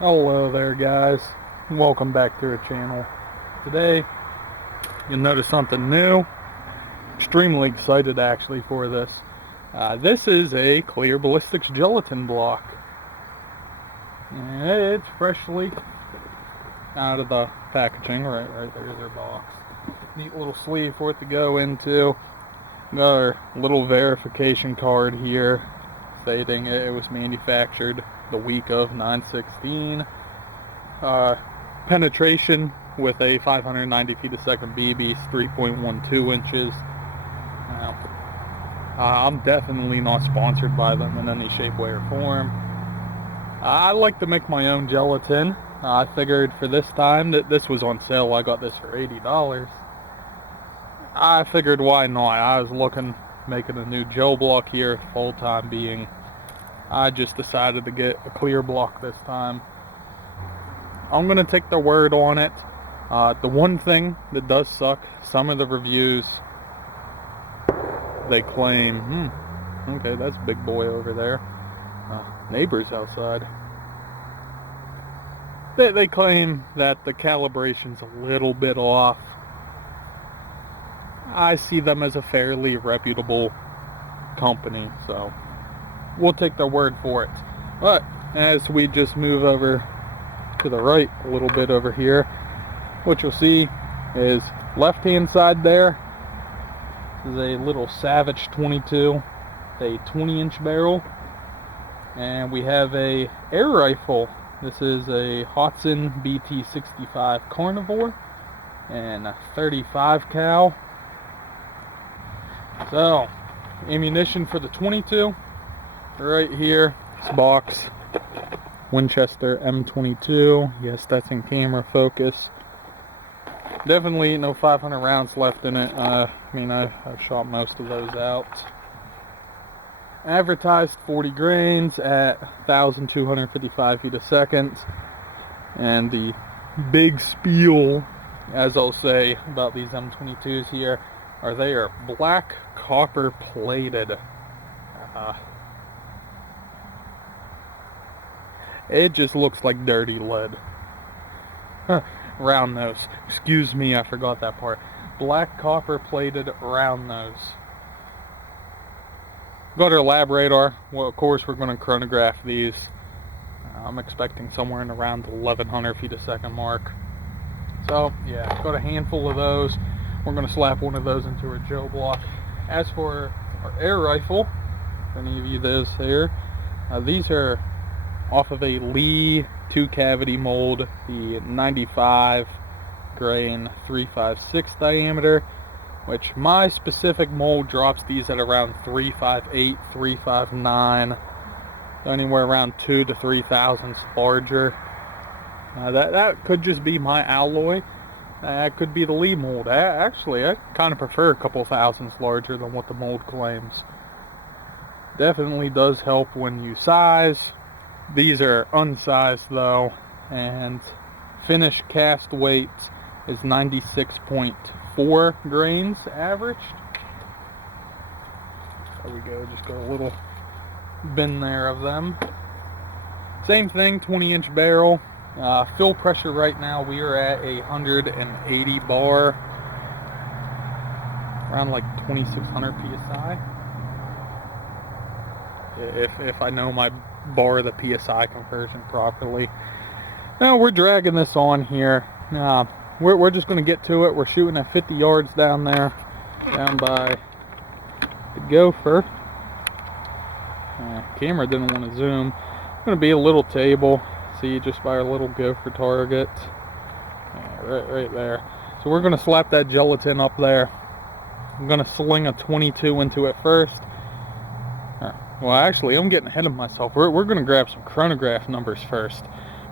Hello there guys, welcome back to our channel. Today you'll notice something new. Extremely excited actually for this. This is a clear ballistics gelatin block. And it's freshly out of the packaging. Right there's our box. Neat little sleeve for it to go into. Got our little verification card here stating it was manufactured the week of 9/16. Penetration with a 590 feet a second BB is 3.12 inches. Now, I'm definitely not sponsored by them in any shape, way, or form. I like to make my own gelatin. I figured for this time that this was on sale. I got this for $80. I figured why not. I was making a new gel block here, full time being. I just decided to get a clear block this time. I'm going to take their word on it. The one thing that does suck, some of the reviews, they claim, okay, that's big boy over there. Neighbors outside. They claim that the calibration's a little bit off. I see them as a fairly reputable company, so we'll take their word for it. But as we just move over to the right a little bit over here, what you'll see is left hand side there is a little Savage 22, a 20-inch barrel, and we have a air rifle. This is a Hatsan BT65 Carnivore and a 35 cal. So, ammunition for the 22 right here. This box, Winchester M22. Yes, that's in camera focus. Definitely no 500 rounds left in it. I've shot most of those out. Advertised 40 grains at 1,255 feet a second. And the big spiel, as I'll say, about these M22s here, are they are black copper plated. It just looks like dirty lead. Round nose. Excuse me, I forgot that part. Black copper plated round nose. Got our lab radar. Well, of course, we're going to chronograph these. I'm expecting somewhere in around the 1,100 feet a second mark. So, yeah, got a handful of those. We're going to slap one of those into our gel block. As for our air rifle, for any of you those here, these are off of a Lee 2-cavity mold, the 95 grain 356 diameter, which my specific mold drops these at around 358, 359, anywhere around 2 to 3 thousandths larger. That could just be my alloy. That could be the Lee mold. Actually, I kind of prefer a couple thousandths larger than what the mold claims. Definitely does help when you size. These are unsized though, and finished cast weight is 96.4 grains averaged. There we go, just got a little bin there of them. Same thing, 20-inch barrel. Fill pressure right now, we are at 180 bar, around like 2,600 psi. If I know my bar the PSI conversion properly. Now we're dragging this on here. We're just going to get to it. We're shooting at 50 yards down there, down by the gopher. Camera didn't want to zoom. It's going to be a little table. See, just by our little gopher target. Right there. So we're going to slap that gelatin up there. I'm going to sling a 22 into it first. Well, actually, I'm getting ahead of myself. We're going to grab some chronograph numbers first.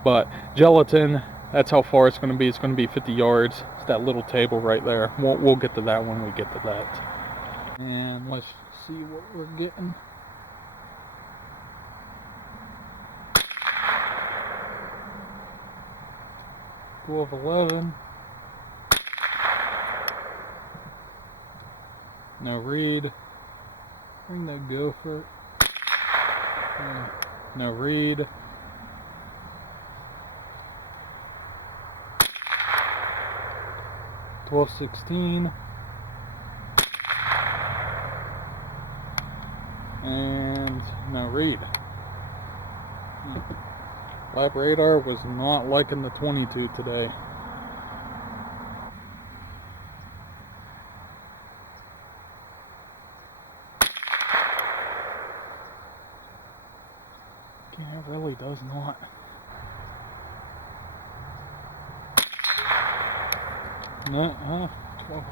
But gelatin, that's how far it's going to be. It's going to be 50 yards. It's that little table right there. We'll get to that when we get to that. And let's see what we're getting. Goal of 11. No read. Bring that gopher. No read. 1216. And no read. Lab radar was not liking the 22 today. Yeah, it really does not. No, 12.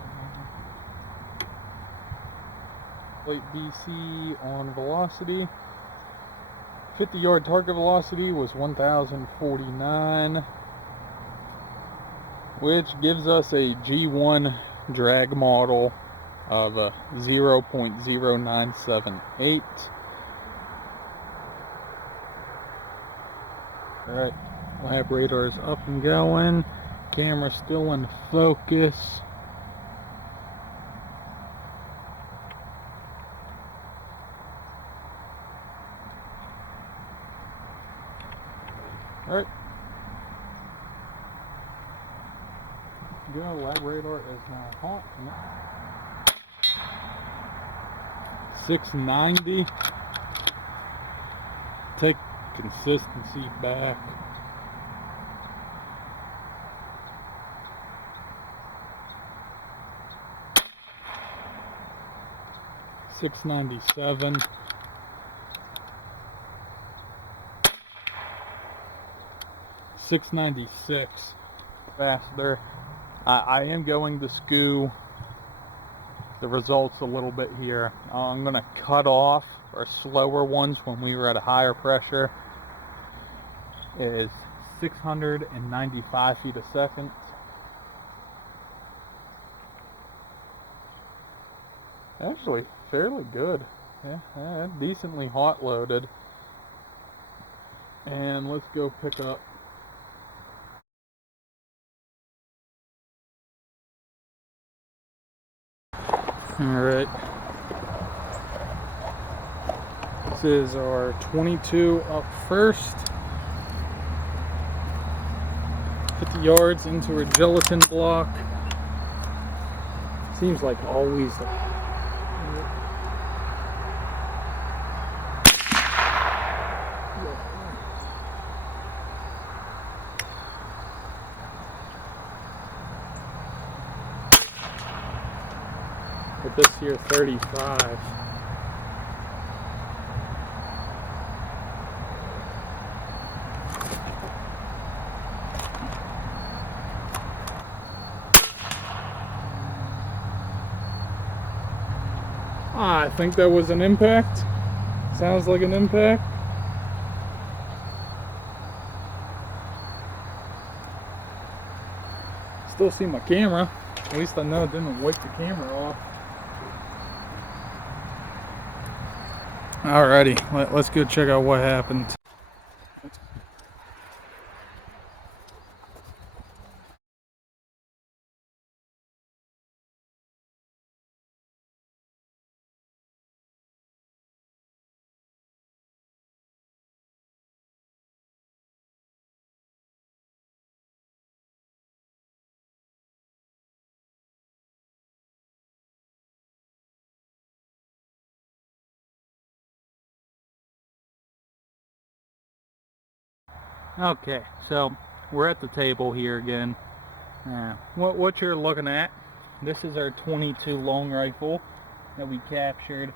Late BC on velocity. 50-yard target velocity was 1,049, which gives us a G1 drag model of 0.0978. Alright, lab radar is up and going. Camera still in focus. Alright. Go, lab radar is now hot. 690. Take consistency back. $697. $696 faster. I am going to skew the results a little bit here. I'm going to cut off our slower ones when we were at a higher pressure. It is 695 feet a second. Actually, fairly good. Yeah, decently hot loaded. And let's go pick up. Alright. This is our 22 up first. 50 yards into a gelatin block. Seems like always the with this here 35. I think that was an impact. Sounds like an impact. Still see my camera. At least I know it didn't wake the camera off. Alrighty, let's go check out what happened. Okay, so we're at the table here again. What you're looking at, this is our 22 long rifle that we captured.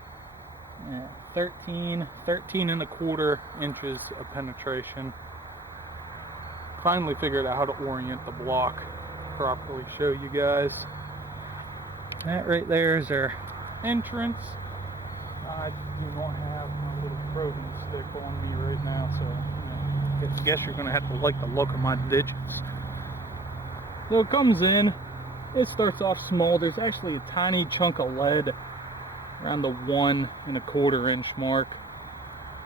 13 and a quarter inches of penetration. Finally figured out how to orient the block properly, show you guys. That right there is our entrance. I do not have my little probing stick on me right now, so I guess you're going to have to like the look of my digits. So it comes in, it starts off small. There's actually a tiny chunk of lead around the 1 1/4 inch mark.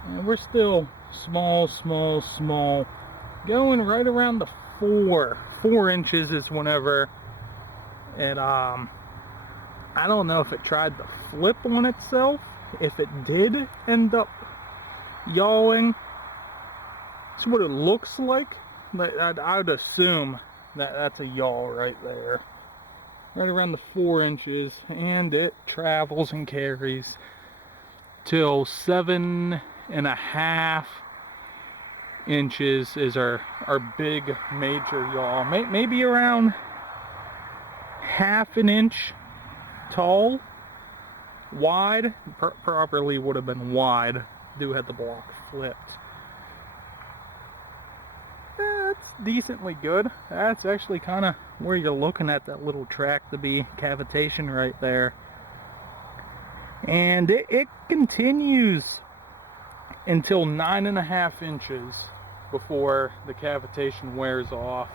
And we're still small. Going right around the 4 inches is whenever it, I don't know if it tried to flip on itself. If it did end up yawing, it's what it looks like. But I would assume that that's a yaw right there. right around the 4 inches, and it travels and carries till 7.5 inches is our big major yaw. Maybe around half an inch tall, wide. Properly would have been wide. Do have the block flipped. That's decently good. That's actually kind of where you're looking at that little track to be cavitation right there. And it continues until 9.5 inches before the cavitation wears off.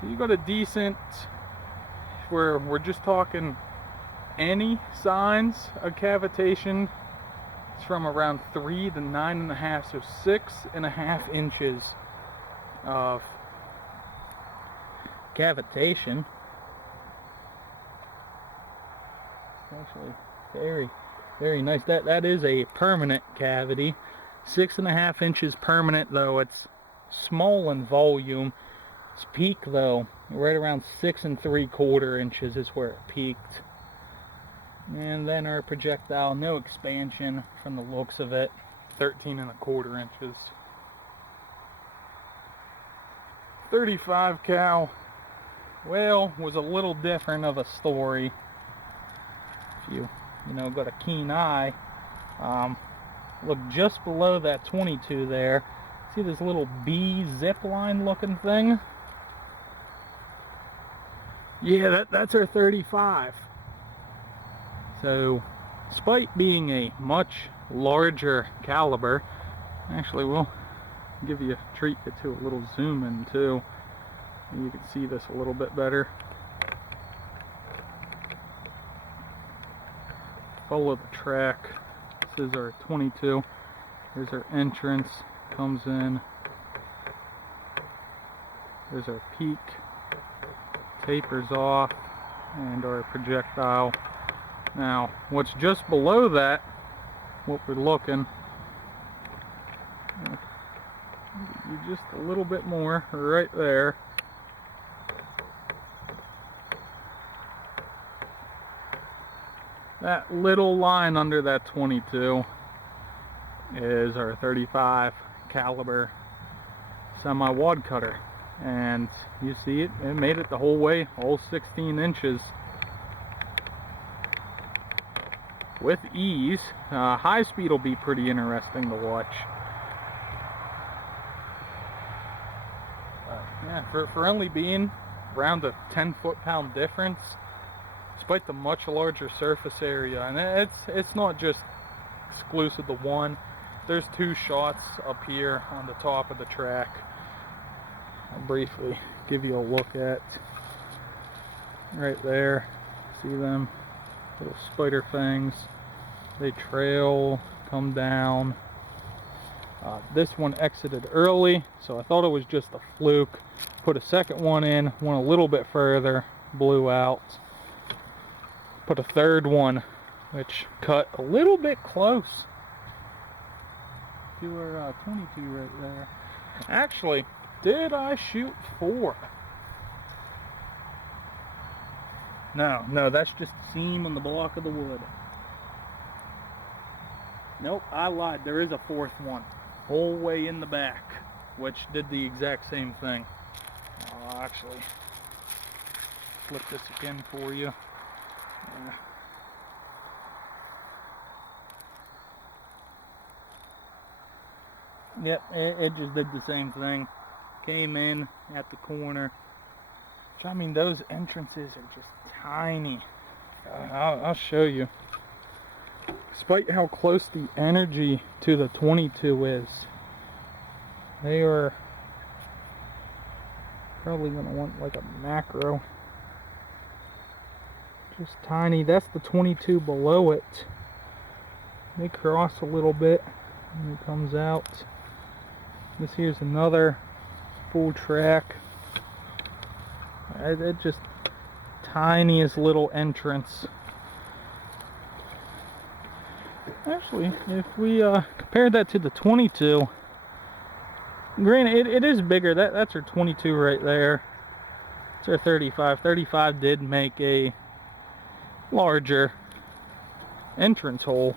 So you got a decent, we're just talking any signs of cavitation. It's from around 3 to 9.5, so 6.5 inches of cavitation. Actually, very, very nice. That is a permanent cavity. 6.5 inches permanent, though. It's small in volume. Its peak, though, right around 6 3/4 inches is where it peaked. And then our projectile, no expansion from the looks of it, 13 1/4 inches. 35 cal, well, was a little different of a story. If you got a keen eye, look just below that 22 there. See this little bee zip line looking thing? Yeah, that's our 35. So, despite being a much larger caliber, actually we'll give you a treat, get to a little zoom in too. And you can see this a little bit better. Follow the track. This is our 22. Here's our entrance, comes in. There's our peak, tapers off, and our projectile. Now, what's just below that, what we're looking, just a little bit more right there. That little line under that 22 is our 35 caliber semi-wad cutter, and you see it made it the whole way, all 16 inches with ease. High speed will be pretty interesting to watch. Yeah, for only being around a 10 foot-pound difference, despite the much larger surface area, and it's not just exclusive to one. There's 2 shots up here on the top of the track. I'll briefly give you a look at right there. See them little spider fangs? They trail, come down. This one exited early, so I thought it was just a fluke. Put a second one in, went a little bit further, blew out. Put a third one, which cut a little bit close to our 22 right there. Actually, did I shoot 4? No, that's just a seam on the block of the wood. Nope, I lied. There is a 4th one, whole way in the back, which did the exact same thing. I'll actually flip this again for you. Yep, it just did the same thing. Came in at the corner. Which, I mean, those entrances are just tiny. I'll show you. Despite how close the energy to the 22 is, they are probably going to want like a macro. Just tiny. That's the 22 below it. They cross a little bit and it comes out. This here's another full track. It just tiniest little entrance. Actually, if we compare that to the 22, granted it is bigger. That's our 22 right there. It's our 35. 35 did make a larger entrance hole.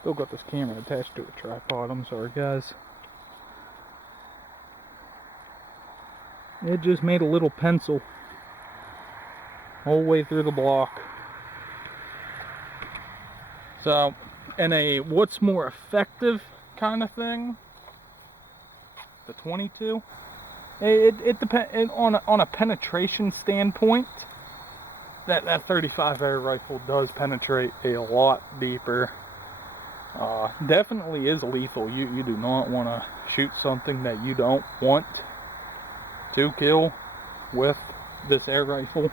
Still got this camera attached to a tripod. I'm sorry, guys. It just made a little pencil whole way through the block. So, in a what's more effective kind of thing, the 22, it depends on a penetration standpoint. That 35 air rifle does penetrate a lot deeper. Definitely is lethal. You do not want to shoot something that you don't want to kill with this air rifle.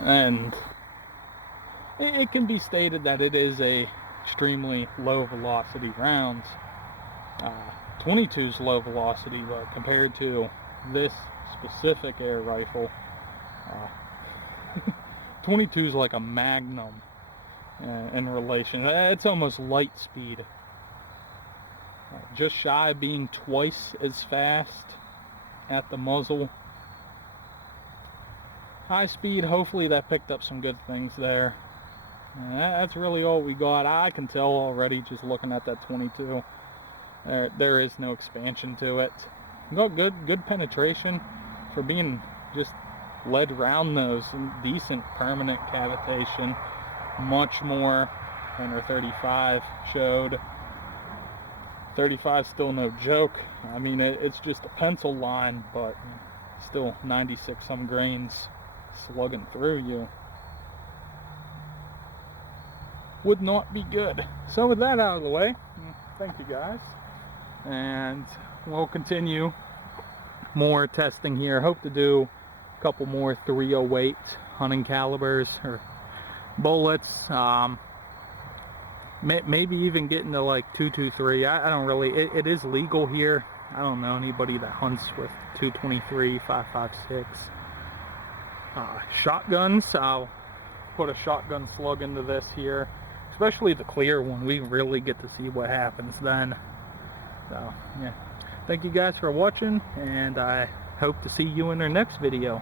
And it can be stated that it is a extremely low velocity rounds. 22's low velocity, but compared to this specific air rifle, 22's like a Magnum in relation. It's almost light speed. Just shy of being twice as fast at the muzzle. High speed, hopefully that picked up some good things there. And that's really all we got. I can tell already just looking at that 22. There is no expansion to it. Got good penetration for being just lead round nose and decent permanent cavitation. Much more than our 35 showed. 35 still no joke. I mean, it's just a pencil line, but still 96 some grains slugging through you. Would not be good. So with that out of the way, thank you guys, and we'll continue more testing here. Hope to do a couple more 308 hunting calibers or bullets, maybe even getting to like 223. I don't really, it is legal here. I don't know anybody that hunts with 223, 5.56. Shotguns, I'll put a shotgun slug into this here, especially the clear one. We really get to see what happens then. So yeah, thank you guys for watching, and I hope to see you in our next video.